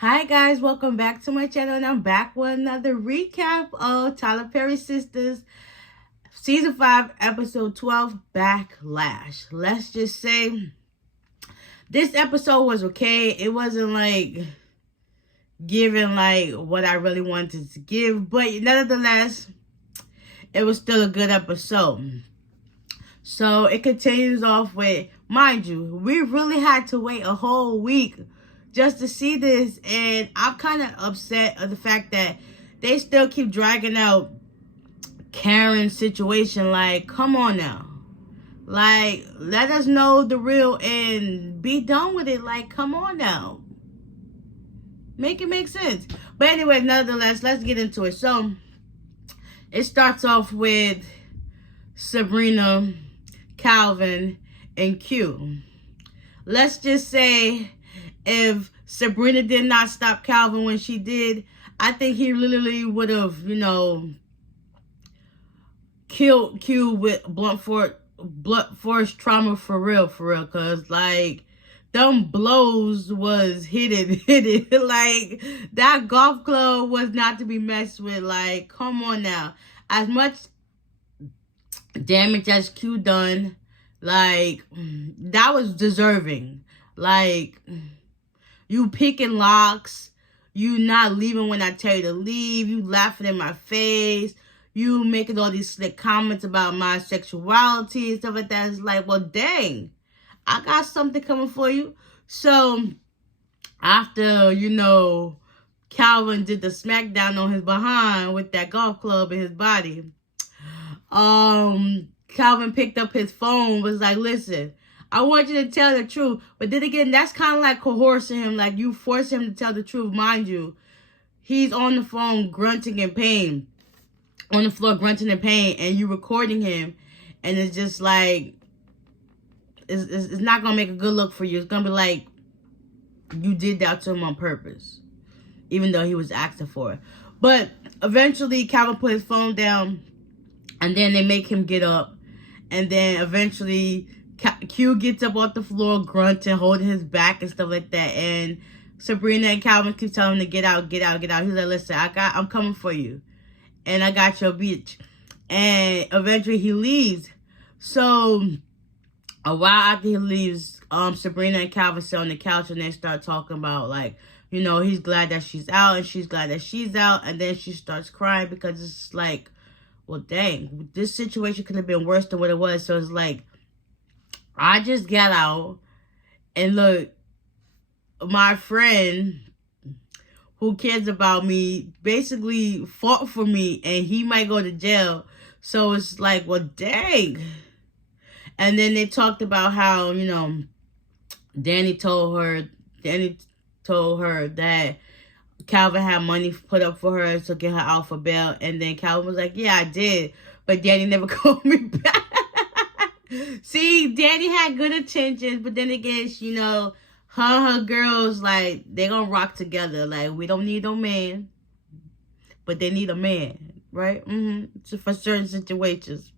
Hi guys, welcome back to my channel, and I'm back with another recap of Tyler Perry's Sistas Season 5, Episode 12, Backlash. Let's just say this episode was okay. It wasn't like giving like what I really wanted to give, but nevertheless, it was still a good episode. So it continues off with, mind you, we really had to wait a whole week just to see this, and I'm kind of upset of the fact that they still keep dragging out Karen's situation. Like, come on now. Like, let us know the real and be done with it. Like, come on now. Make it make sense. But anyway, nonetheless, let's get into it. So, it starts off with Sabrina, Calvin, and Q. Let's just say, if Sabrina did not stop Calvin when she did, I think he literally would have, killed Q with blunt force trauma for real, because, like, them blows was hidden. Like, that golf club was not to be messed with. Like, come on now. As much damage as Q done, like, that was deserving. Like, you picking locks, you not leaving when I tell you to leave, you laughing in my face, you making all these slick comments about my sexuality and stuff like that. It's like, well, dang, I got something coming for you. So, after, Calvin did the smackdown on his behind with that golf club in his body, Calvin picked up his phone, was like, listen, I want you to tell the truth. But then again, that's kind of like coercing him. Like, you force him to tell the truth. Mind you, he's on the phone grunting in pain. On the floor grunting in pain. And you recording him. And it's just like, it's not going to make a good look for you. It's going to be like, you did that to him on purpose. Even though he was asking for it. But eventually, Calvin put his phone down. And then they make him get up. And then eventually, Q gets up off the floor, grunting, holding his back and stuff like that. And Sabrina and Calvin keep telling him to get out, get out, get out. He's like, listen, I'm coming for you. And I got your bitch. And eventually he leaves. So a while after he leaves, Sabrina and Calvin sit on the couch and they start talking about, like, he's glad that she's out and she's glad that she's out. And then she starts crying because it's like, well, dang, this situation could have been worse than what it was. So it's like, I just got out, and look, my friend who cares about me basically fought for me, and he might go to jail. So it's like, well, dang. And then they talked about how, Danny told her that Calvin had money put up for her to get her out for bail. And then Calvin was like, yeah, I did. But Danny never called me back. See, Danny had good intentions, but then again, her girls, like, they gonna rock together. Like, we don't need no man, but they need a man, right? So for certain situations.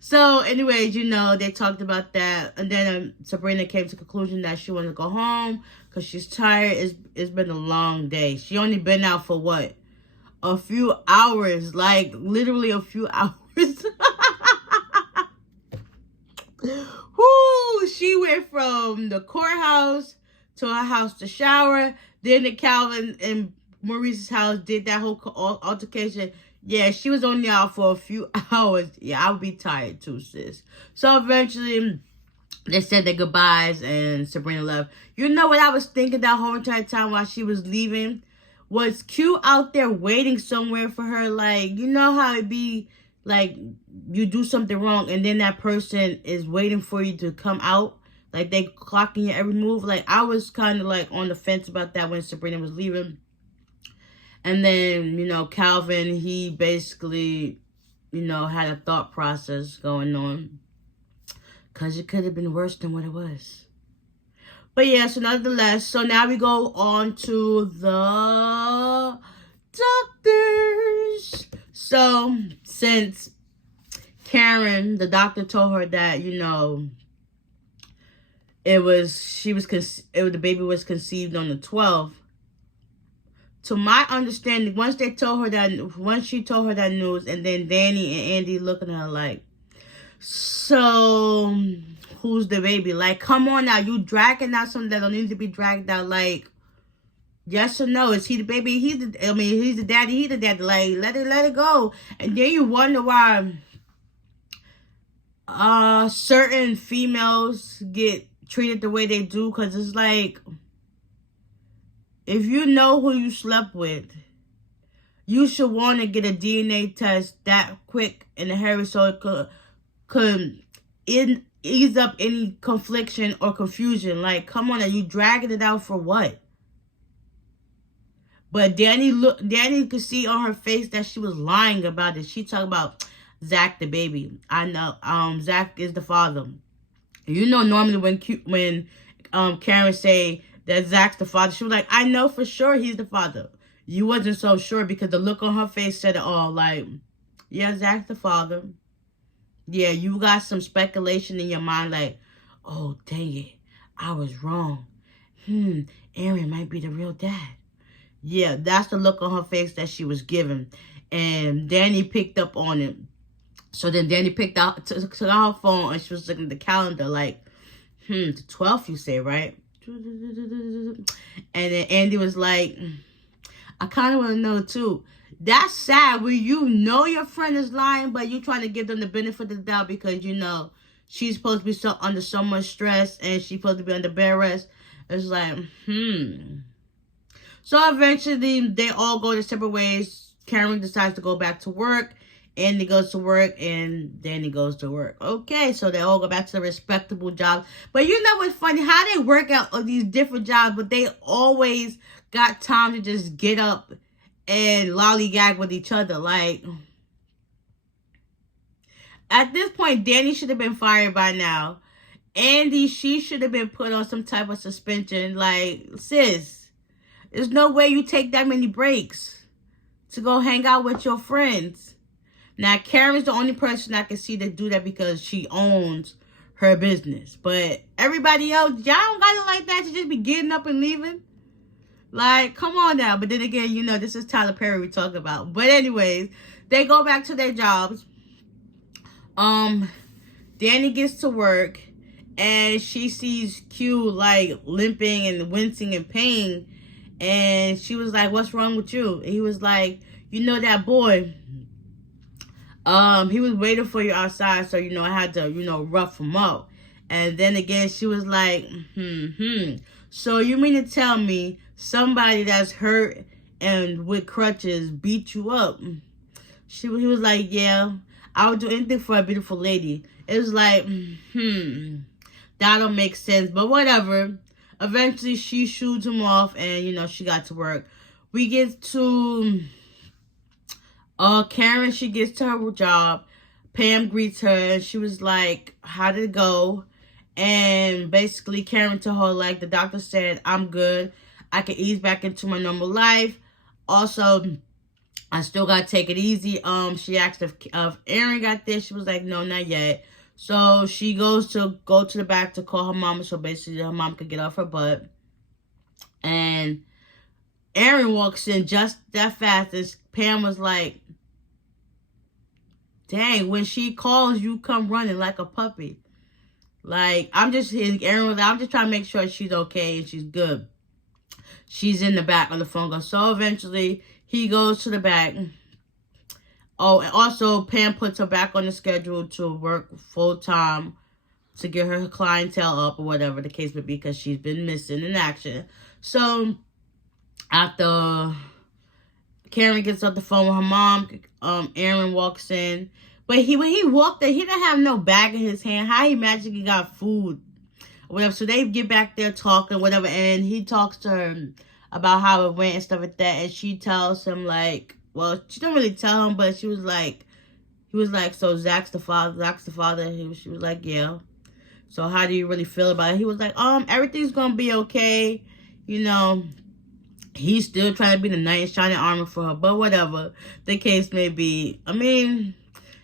So, anyways, they talked about that, and then Sabrina came to the conclusion that she wanted to go home because she's tired. It's been a long day. She only been out for what? A few hours, like literally a few hours. Whoo! She went from the courthouse to her house to shower. Then the Calvin and Maurice's house, did that whole altercation. Yeah, she was only out for a few hours. Yeah, I would be tired too, sis. So eventually, they said their goodbyes and Sabrina left. You know what I was thinking that whole entire time while she was leaving? Was Q out there waiting somewhere for her? Like, you know how it be, like, you do something wrong and then that person is waiting for you to come out? Like, they clocking your every move? Like, I was kind of, like, on the fence about that when Sabrina was leaving. And then, Calvin, he basically, had a thought process going on. Because it could have been worse than what it was. But yeah, so nonetheless, so now we go on to the doctors. So, since Karen, the doctor told her that, the baby was conceived on the 12th, to my understanding, once she told her that news, and then Danny and Andy looking at her like, so who's the baby? Like, come on now, you dragging out something that don't need to be dragged out. Like, yes or no? Is he the baby? He's the daddy. He the daddy. Like, let it go. And then you wonder why certain females get treated the way they do, because it's like, if you know who you slept with, you should want to get a DNA test that quick and hurry, so it could ease up any confliction or confusion. Like, come on, are you dragging it out for what? But Danny could see on her face that she was lying about it. She talked about Zach the baby. I know, Zach is the father. You know, normally when Karen say that Zach's the father, she was like, I know for sure he's the father. You wasn't so sure because the look on her face said it all. Like, yeah, Zach's the father. Yeah, you got some speculation in your mind like, oh, dang it, I was wrong. Aaron might be the real dad. Yeah, that's the look on her face that she was given. And Danny picked up on it. So then Danny took out her phone, and she was looking at the calendar like, the 12th you say, right? And then Andy was like, I kind of want to know too. That's sad when you know your friend is lying, but you trying to give them the benefit of the doubt because you know she's supposed to be under so much stress and she's supposed to be under bed rest. It's like, So eventually they all go their separate ways. Karen decides to go back to work. Andy goes to work, and Danny goes to work. Okay, so they all go back to the respectable jobs. But you know what's funny? How they work out all these different jobs, but they always got time to just get up and lollygag with each other. Like, at this point, Danny should have been fired by now. Andy, she should have been put on some type of suspension. Like, sis, there's no way you take that many breaks to go hang out with your friends. Now, Karen's the only person I can see that do that because she owns her business. But everybody else, y'all don't got it like that to just be getting up and leaving. Like, come on now. But then again, you know, this is Tyler Perry we talk about. But anyways, they go back to their jobs. Danny gets to work, and she sees Q, like, limping and wincing in pain. And she was like, what's wrong with you? And he was like, you know that boy... he was waiting for you outside, so, you know, I had to, you know, rough him up. And then again, she was like, So you mean to tell me somebody that's hurt and with crutches beat you up? He was like, yeah, I would do anything for a beautiful lady. It was like, that don't make sense, but whatever. Eventually, she shooed him off, and, you know, she got to work. We get to... Karen, she gets to her job. Pam greets her, and she was like, how did it go? And basically, Karen told her, like, the doctor said, I'm good. I can ease back into my normal life. Also, I still got to take it easy. She asked if Aaron got there. She was like, no, not yet. So she goes to the back to call her mama, so basically her mom could get off her butt. And Aaron walks in just that fast, as Pam was like, dang, when she calls, you come running like a puppy. Like, Aaron was like, I'm just trying to make sure she's okay and she's good. She's in the back on the phone. So eventually, he goes to the back. Oh, and also, Pam puts her back on the schedule to work full-time to get her clientele up or whatever the case may be, because she's been missing in action. So, after Karen gets off the phone with her mom, Aaron walks in. But when he walked in, he didn't have no bag in his hand. How he magically got food or whatever. So they get back there talking, whatever, and he talks to her about how it went and stuff like that. And she tells him, like, well, she don't really tell him, but he was like, so Zach's the father. She was like, yeah. So how do you really feel about it? He was like, everything's gonna be okay. You know, he's still trying to be the knight in shining armor for her, but whatever the case may be. I mean,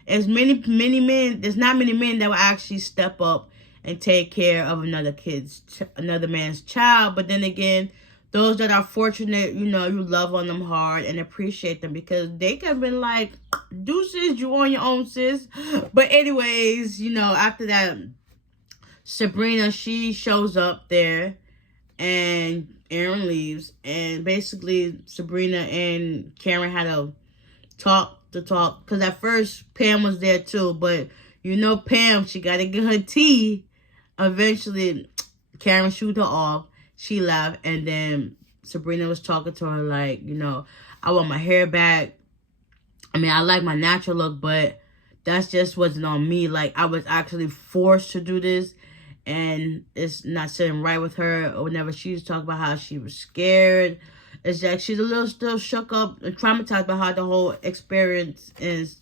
there's not many men that will actually step up and take care of another man's child. But then again, those that are fortunate, you know, you love on them hard and appreciate them, because they could have been like, deuces, you on your own, sis. But anyways, you know, after that, Sabrina, she shows up there and Aaron leaves. And basically, Sabrina and Karen had a talk, because at first Pam was there too, but you know Pam, she got to get her tea. Eventually, Karen shooed her off. She left, and then Sabrina was talking to her like, you know, I want my hair back. I mean, I like my natural look, but that's just wasn't on me. Like, I was actually forced to do this, and it's not sitting right with her. Or whenever she was talking about how she was scared, it's like she's a little still shook up and traumatized by how the whole experience and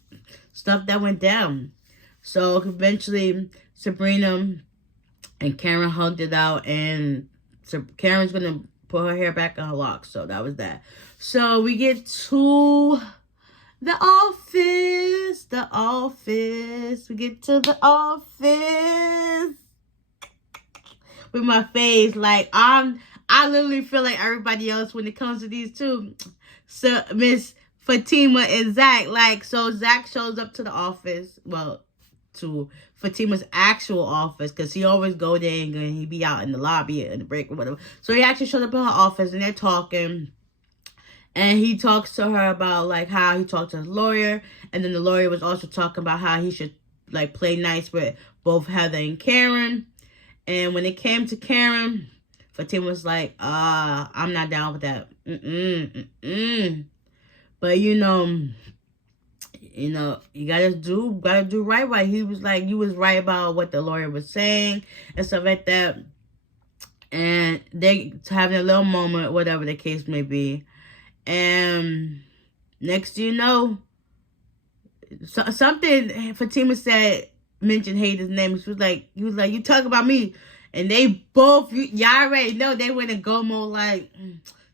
stuff that went down. So eventually, Sabrina and Karen hugged it out, and so Karen's gonna put her hair back in her locks. So that was that. So we get to the office. We get to the office with my face. Like, I literally feel like everybody else when it comes to these two. So Miss Fatima and Zach. Like, so Zach shows up to the office. Well, to Fatima's actual office, because he always go there and he be out in the lobby in the break or whatever. So he actually showed up in her office, and they're talking, and he talks to her about like how he talked to his lawyer, and then the lawyer was also talking about how he should like play nice with both Heather and Karen. And when it came to Karen, Fatima was like, I'm not down with that. But you you gotta do right. He was like, you was right about what the lawyer was saying and stuff like that. And they having a little moment, whatever the case may be. And next you know, something Fatima said, mentioned Hayden's name. He was like, you talk about me. And they both, y'all already know, they went in go mode like,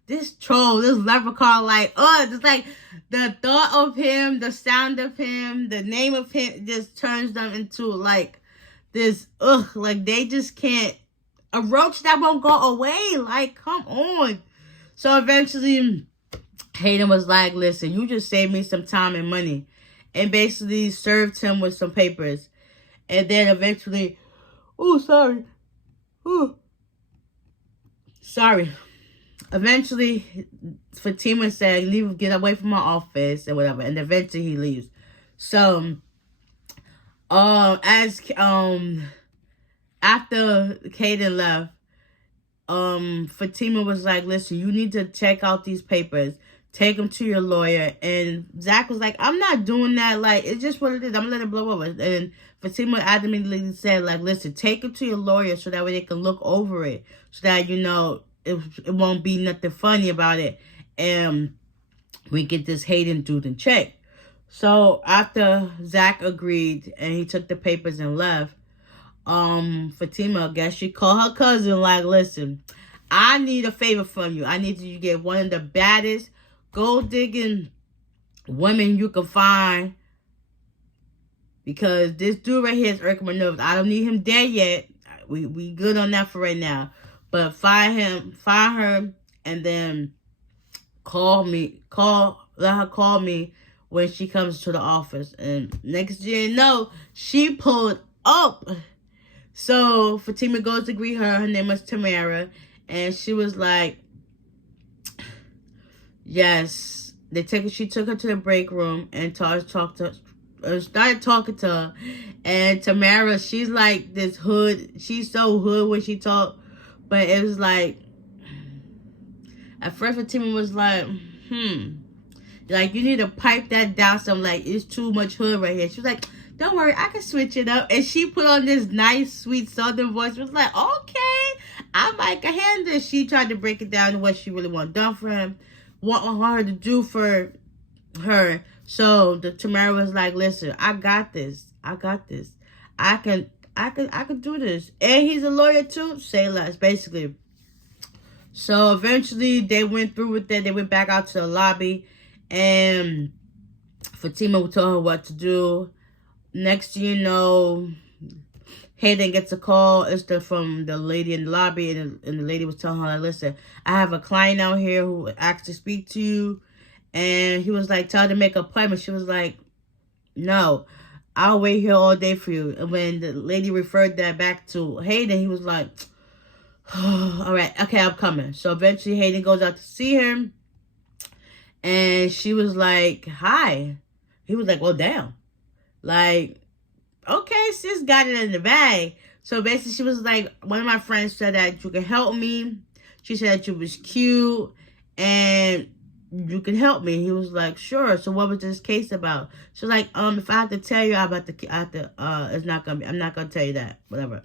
this troll, this leprechaun, like, just like the thought of him, the sound of him, the name of him just turns them into like this, like they just can't, a roach that won't go away, like, come on. So eventually, Hayden was like, listen, you just saved me some time and money, and basically served him with some papers. And then eventually, sorry. Eventually, Fatima said, get away from my office and whatever. And eventually he leaves. So, after Kaden left, Fatima was like, listen, you need to check out these papers. Take them to your lawyer. And Zach was like, I'm not doing that. Like, it's just what it is. I'm going to let it blow over. And Fatima adamantly said, like, listen, take them to your lawyer so that way they can look over it. So that, it won't be nothing funny about it. And we get this Hayden dude in check. So after Zach agreed and he took the papers and left, Fatima, I guess she called her cousin, like, listen, I need a favor from you. I need you to get one of the baddest gold digging women you can find, because this dude right here is irking my nerves. I don't need him dead yet. We good on that for right now. But find her, and then let her call me when she comes to the office. And next thing you know, she pulled up. So Fatima goes to greet her. Her name was Tamara, and she was like, yes. She took her to the break room and started talking to her. And Tamara, she's like this hood. She's so hood when she talk. But it was like, at first Fatima was like, like, you need to pipe that down some, like, it's too much hood right here. She was like, don't worry, I can switch it up. And she put on this nice, sweet southern voice. It was like, okay, I might can handle this. She tried to break it down to what she really wanted done for him, what her to do for her. So the Tamara was like, listen, I got this. I can do this. And he's a lawyer too. Say less, basically. So eventually they went through with that. They went back out to the lobby, and Fatima told her what to do. Next thing you know, Hayden gets a call. It's from the lady in the lobby, and the lady was telling her, like, listen, I have a client out here who asked to speak to you. And he was like, tell her to make an appointment. She was like, no, I'll wait here all day for you. And when the lady referred that back to Hayden, he was like, all right, okay, I'm coming. So eventually Hayden goes out to see him. And she was like, hi. He was like, well, damn. Like, okay, sis got it in the bag. So basically she was like, one of my friends said that you can help me. She said that you was cute and you can help me. He was like, sure. So what was this case about? She was like, if I have to tell you it's not gonna be, I'm not gonna tell you that. Whatever.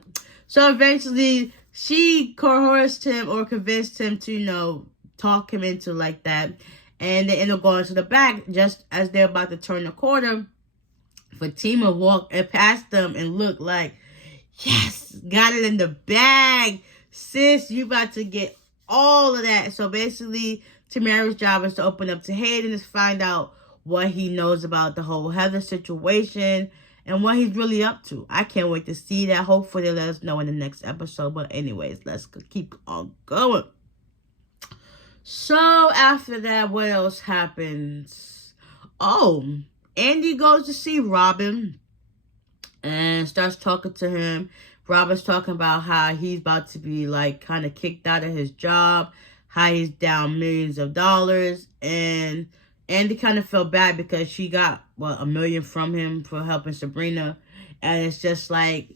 So eventually she coerced him or convinced him to, talk him into like that. And they end up going to the back. Just as they're about to turn the corner, Fatima walked past them and looked like, yes, got it in the bag. Sis, you about to get all of that. So basically, Tamara's job is to open up to Hayden to find out what he knows about the whole Heather situation and what he's really up to. I can't wait to see that. Hopefully, they'll let us know in the next episode. But anyways, let's keep on going. So after that, what else happens? Oh, Andy goes to see Robin and starts talking to him. Robin's talking about how he's about to be like kind of kicked out of his job, how he's down millions of dollars, and Andy kind of felt bad because she got $1 million from him for helping Sabrina, and it's just like,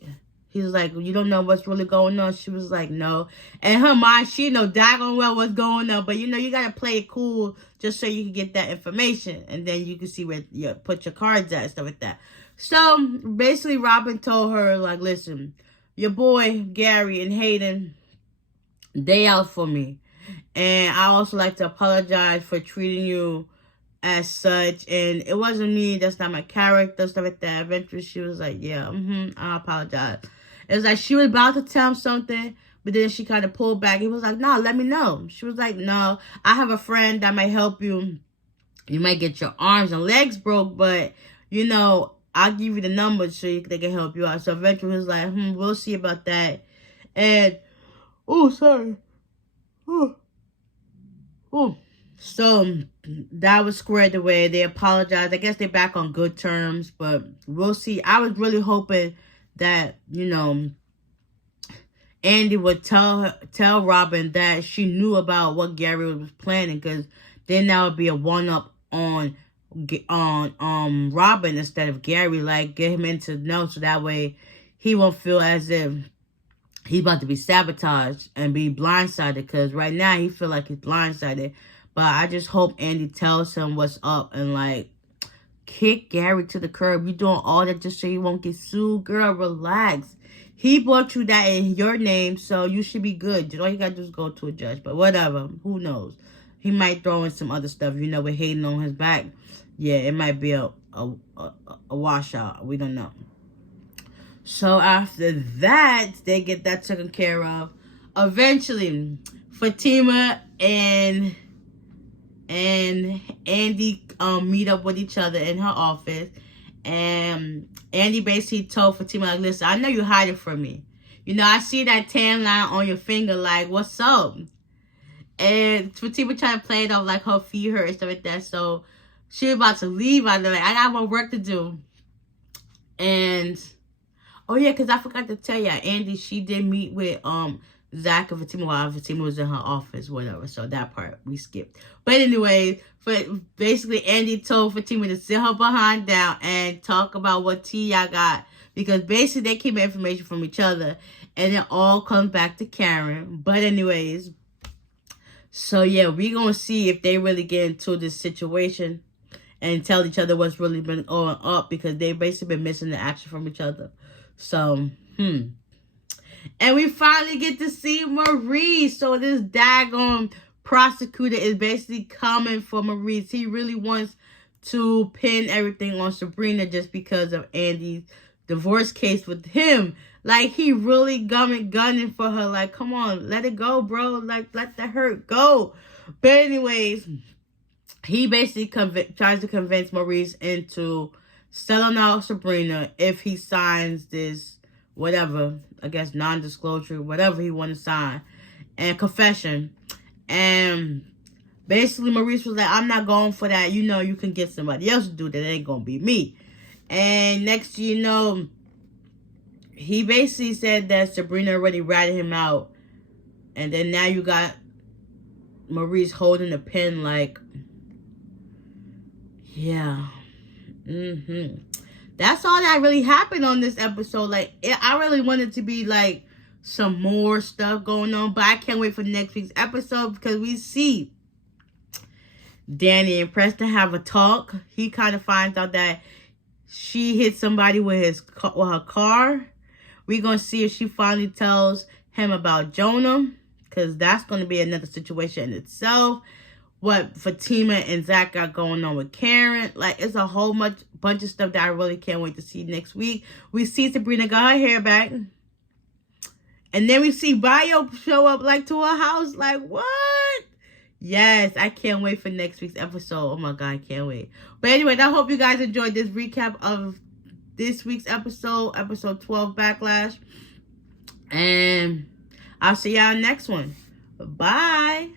he was like, you don't know what's really going on? She was like, no. And in her mind, she know daggone well what's going on. But, you got to play it cool just so you can get that information. And then you can see where you put your cards at and stuff like that. So, basically, Robin told her, like, listen, your boy, Gary and Hayden, they out for me. And I also like to apologize for treating you as such. And it wasn't me. That's not my character, stuff like that. Eventually, she was like, yeah, I apologize. It was like she was about to tell him something, but then she kind of pulled back. He was like, no, let me know. She was like, no, I have a friend that might help you. You might get your arms and legs broke, but, I'll give you the number so they can help you out. So eventually he was like, we'll see about that. And, sorry. So that was squared away. They apologized. I guess they're back on good terms, but we'll see. I was really hoping that, Andy would tell Robin that she knew about what Gary was planning, because then that would be a one-up on Robin instead of Gary. Like, get him into know so that way he won't feel as if he's about to be sabotaged and be blindsided, because right now he feel like he's blindsided. But I just hope Andy tells him what's up and, like, kick Gary to the curb. You doing all that just so you won't get sued? Girl, relax. He bought you that in your name, so you should be good. All you gotta do is go to a judge. But whatever. Who knows? He might throw in some other stuff, with Hayden on his back. Yeah, it might be a washout. We don't know. So after that, they get that taken care of. Eventually, Fatima and Andy meet up with each other in her office, and Andy basically told Fatima, like, listen, I know you're hiding from me. I see that tan line on your finger, like, what's up? And Fatima trying to play it off like her feet hurt and stuff like that. So she was about to leave. I got more work to do. And oh yeah, because I forgot to tell you, Andy, she did meet with Zach and Fatima while Fatima was in her office, whatever. So that part we skipped. But anyway, basically Andy told Fatima to sit her behind down and talk about what tea y'all got. Because basically they keep information from each other. And it all comes back to Karen. But anyways, so yeah, we're going to see if they really get into this situation and tell each other what's really been going up, because they've basically been missing the action from each other. So, And we finally get to see Maurice. So this daggone prosecutor is basically coming for Maurice. He really wants to pin everything on Sabrina just because of Andy's divorce case with him. Like, he really gunning for her. Like, come on, let it go, bro. Like, let the hurt go. But anyways, he basically tries to convince Maurice into selling out Sabrina if he signs this whatever, I guess non-disclosure, whatever he want to sign, confession. And basically Maurice was like, I'm not going for that. You know, you can get somebody else to do that. It ain't going to be me. And next you know, he basically said that Sabrina already ratted him out. And then now you got Maurice holding the pen like, yeah. That's all that really happened on this episode. Like, I really wanted to be like some more stuff going on, but I can't wait for next week's episode because we see Danny and Preston have a talk. He kind of finds out that she hit somebody with her car. We're going to see if she finally tells him about Jonah, because that's going to be another situation in itself. What Fatima and Zach got going on with Karen. Like, it's a whole bunch of stuff that I really can't wait to see next week. We see Sabrina got her hair back. And then we see Bio show up like to her house. Like, what? Yes, I can't wait for next week's episode. Oh my God, I can't wait. But anyway, I hope you guys enjoyed this recap of this week's episode, episode 12, Backlash. And I'll see y'all next one. Bye.